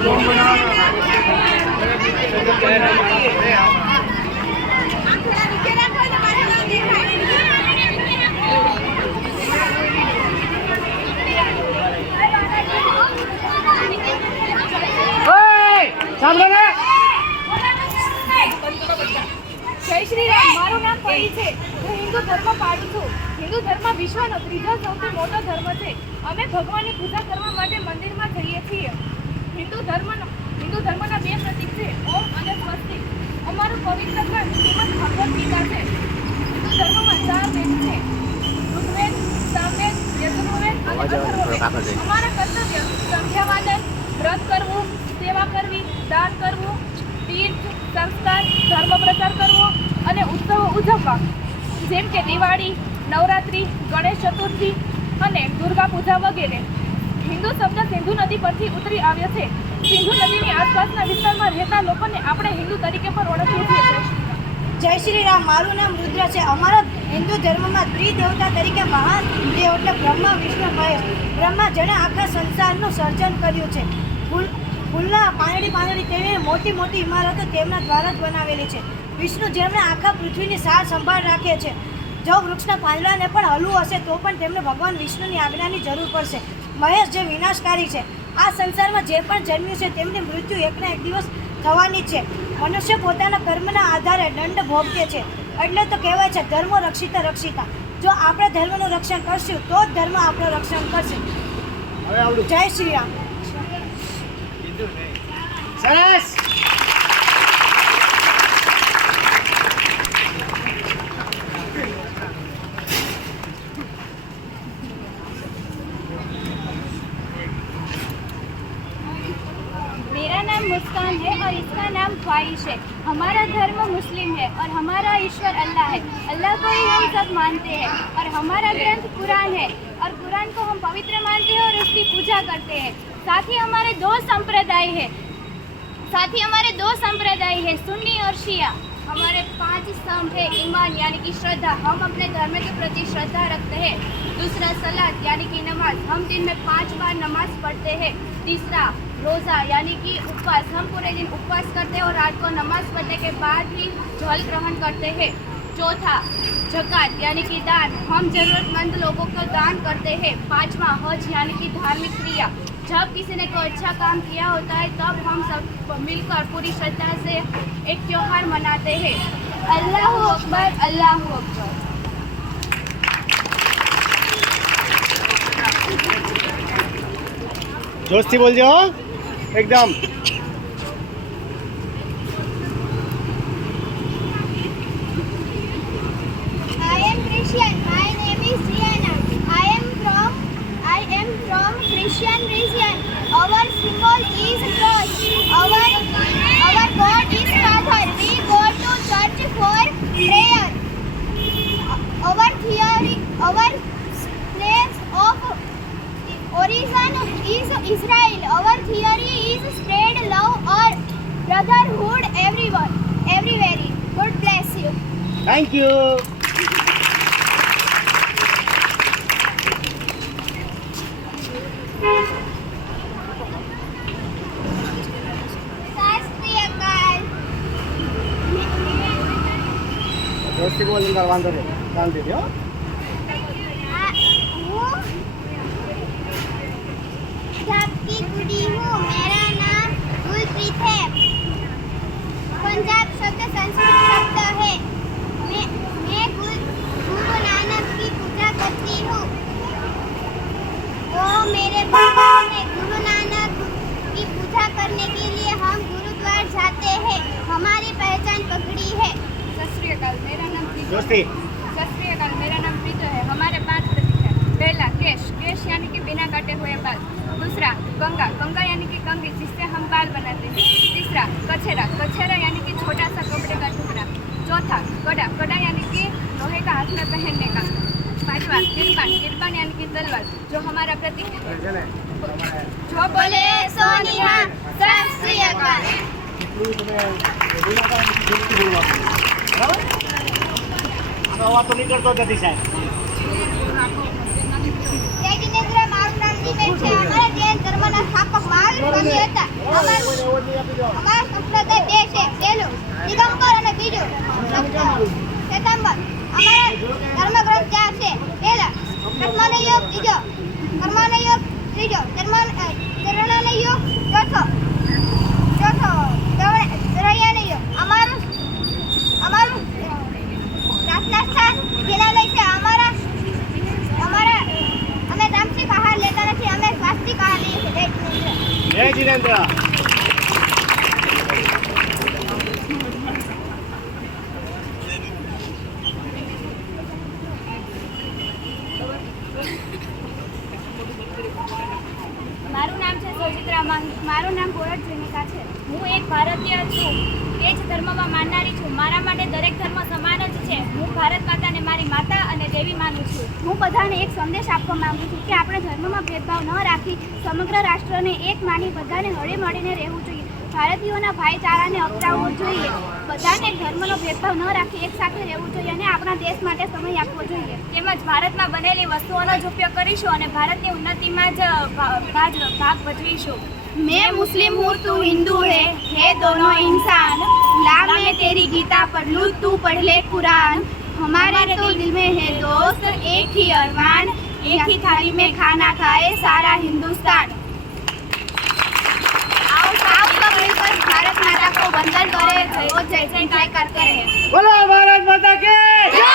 જય શ્રી રામ. મારું નામ પરી છે. હું હિન્દુ ધર્મ પાળું છું. હિન્દુ ધર્મ વિશ્વનો ત્રીજો સૌથી મોટો ધર્મ છે. અમે ભગવાનની પૂજા કરવા માટે મંદિરમાં જઈએ છીએ. હિન્દુ ધર્મના બે પ્રતીક છે, ઓમ અને સ્વસ્તિક. અમારું પવિત્ર ગ્રંથ શ્રીમદ ભગવદ ગીતા છે. હિન્દુ ધર્મમાં 4 વેદ છે, ઋગ્વેદ, સામવેદ, યજુર્વેદ અને અથર્વવેદ. અમારા કર્તવ્ય સંધ્યાવંદન, વ્રત કરવું, સેવા કરવી, દાન કરવું, તીર્થ, સંસ્કાર, ધર્મ પ્રચાર કરવો અને ઉત્સવો ઉજવવા, જેમ કે દિવાળી, નવરાત્રિ, ગણેશ ચતુર્થી અને દુર્ગા પૂજા વગેરે. હિન્દુ શબ્દ સિંધુ નદી પરથી ઉતરી આવ્યો છે. સિંધુ નદીની આસપાસના વિસ્તારમાં રહેતા લોકોને આપણે હિન્દુ તરીકે પણ ઓળખીએ છીએ. જય શ્રી રામ. મારું નામ રુદ્ર છે. અમારા હિન્દુ ધર્મમાં ત્રિદેવતા તરીકે મહાન દેવ એટલે બ્રહ્મા, વિષ્ણુ, મહેશ. બ્રહ્મા જેણે આખા સંસારનું સર્જન કર્યું છે. ફૂલના પાંદડી તેવી મોટી મોટી ઇમારતો તેમના દ્વારા જ બનાવેલી છે. વિષ્ણુ જેમણે આખા પૃથ્વીની સાર સંભાળ રાખે છે. જો વૃક્ષના પાંદડાને પણ હલવું હશે તો પણ તેમને ભગવાન વિષ્ણુની આજ્ઞાની જરૂર પડશે. મહેશ જે વિનાશકારી છે. આ સંસારમાં જે પણ જન્મ્યું છે તેમની મૃત્યુ એકના એક દિવસ થવાની છે. મનુષ્ય પોતાના કર્મના આધારે દંડ ભોગવે છે. એટલે તો કહેવાય છે ધર્મો રક્ષિતા રક્ષિતા. જો આપણે ધર્મનું રક્ષણ કરશું તો જ ધર્મ આપણું રક્ષણ કરશે. જય શ્રી રામ. સરસ. मेरा नाम मुस्कान है और इसका नाम ख्वाहिश है. हमारा धर्म मुस्लिम है और हमारा ईश्वर अल्लाह है. अल्लाह को ही हम सब मानते हैं और हमारा ग्रंथ कुरान है और कुरान को हम पवित्र मानते हैं और उसकी पूजा करते हैं. साथ ही हमारे दो संप्रदाय है, सुन्नी और शिया. हमारे 5 स्तंभ है. ईमान यानी कि श्रद्धा, हम अपने धर्म के प्रति श्रद्धा रखते हैं. दूसरा सलात यानी कि नमाज, हम दिन में 5 बार नमाज पढ़ते हैं. तीसरा रोज़ा यानी कि उपवास, हम पूरे दिन उपवास करते हैं और रात को नमाज पढ़ने के बाद ही जल ग्रहण करते हैं. चौथा ज़कात यानी कि दान, हम ज़रूरतमंद लोगों को दान करते हैं. 5वां हज यानी कि धार्मिक क्रिया, जब किसी ने कोई अच्छा काम किया होता है तब हम सब मिलकर पूरी श्रद्धा से एक त्योहार मनाते हैं. अल्लाहू अकबर, अल्लाहू अकबर. જોશથી બોલજો એકદમ. I am Christian. My name is Diana. I am from Christian region. Our symbol is cross. Our God is Father. We go to church for prayer. Our place of origin is Israel. Our theory is spread love or brotherhood everywhere. God bless you. Thank you. જોશથી બોલ અંદર વાંધો નહીં, શાંતિથી હો. झाकी गुडी हूँ. मेरा नाम गुलप्रीत है. पंजाब शब्द संस्कृत शब्द है. मैं गुरु नानक की पूजा करती हूँ. वो मेरे बाबा है. गुरु नानक की पूजा करने के लिए हम गुरुद्वार जाते हैं. हमारी पहचान पगड़ी है. सत श्री अकाल. मेरा नाम જોશથી. सत श्री अकाल. मेरा नाम प्रीतो है. हमारे 5 प्रतीक है. पहला केश यानी कि बिना काटे हुए बाल. दूसरा कंगा यानी कि कंघी, जिससे हम बाल बनाते हैं. तीसरा कछेरा यानी कि छोटा सा कपड़े का टुकड़ा. चौथा कड़ा यानी कि लोहे का हाथ में पहनने का. 5वां किरपान यानी कि तलवार, जो हमारा प्रतीक है. जो बोले सो निहार. सत श्री अकाल. આનો અવાજ તો નીકળતો જ નથી સાહેબ. જય જિનેન્દ્ર. મારું નામ એલિમેન્ટ છે. અમારા જૈન ધર્મના સ્થાપક મહાવીર સ્વામી હતા. અમારા સંપ્રદાય બે છે. પહેલું દિગંબર અને બીજું શ્વેતાંબર. અમારા ધર્મગ્રંથ 4 છે. પહેલા કર્મનો યોગ, બીજો કર્મનો યોગ, ત્રીજો ચરણનો યોગ, ચોથો ત્રયનો યોગ. અમારું પ્રાર્થના સ્થાન વિદ્યાલય છે. અમે તામસિક આહાર લેતા નથી, અમે સ્વાસ્તિક આહાર લઈએ છીએ. જય જીનેન્દ્ર. મારું નામ છે સુચિત્રા માંગી. મારું નામ ગોરખ જેનિકા છે. હું એક ભારતીય છું. તે જ ધર્મમાં માનનારી છું. મારા માટે દરેક ધર્મ સમાન જ છે. હું ભારત માતાને મારી માતા અને દેવી માનું છું. હું બધાને એક સંદેશ આપવા માંગુ છું કે આપણે ધર્મમાં ભેદભાવ ન રાખી સમગ્ર રાષ્ટ્રને એક માની બધાને હળી મળીને રહેવું જોઈએ. ભારતીયોના ભાઈચારાને અપનાવવો જોઈએ. બધાને ધર્મનો ભેદભાવ ન રાખી એક સાથે રહેવું જોઈએ અને આપણા દેશ માટે સમય આપવો જોઈએ. તેમજ ભારતમાં બનેલી વસ્તુઓનો જ ઉપયોગ કરીશું અને ભારતની ઉન્નતિમાં જ ભાગ ભજવીશું. मैं मुस्लिम हूँ तू हिंदू है दोनों इंसान. ला मैं तेरी गीता पढ़ लूँ तू पढ़ ले कुरान. हमारे तो दिल में है दोस्त एक ही अरमान. एक ही थाली में खाना खाए सारा हिंदुस्तान. आओ सब मिलकर भारत माता को वंदन करें और जय जयकार करते हैं. બોલો ભારત માતા કી જય.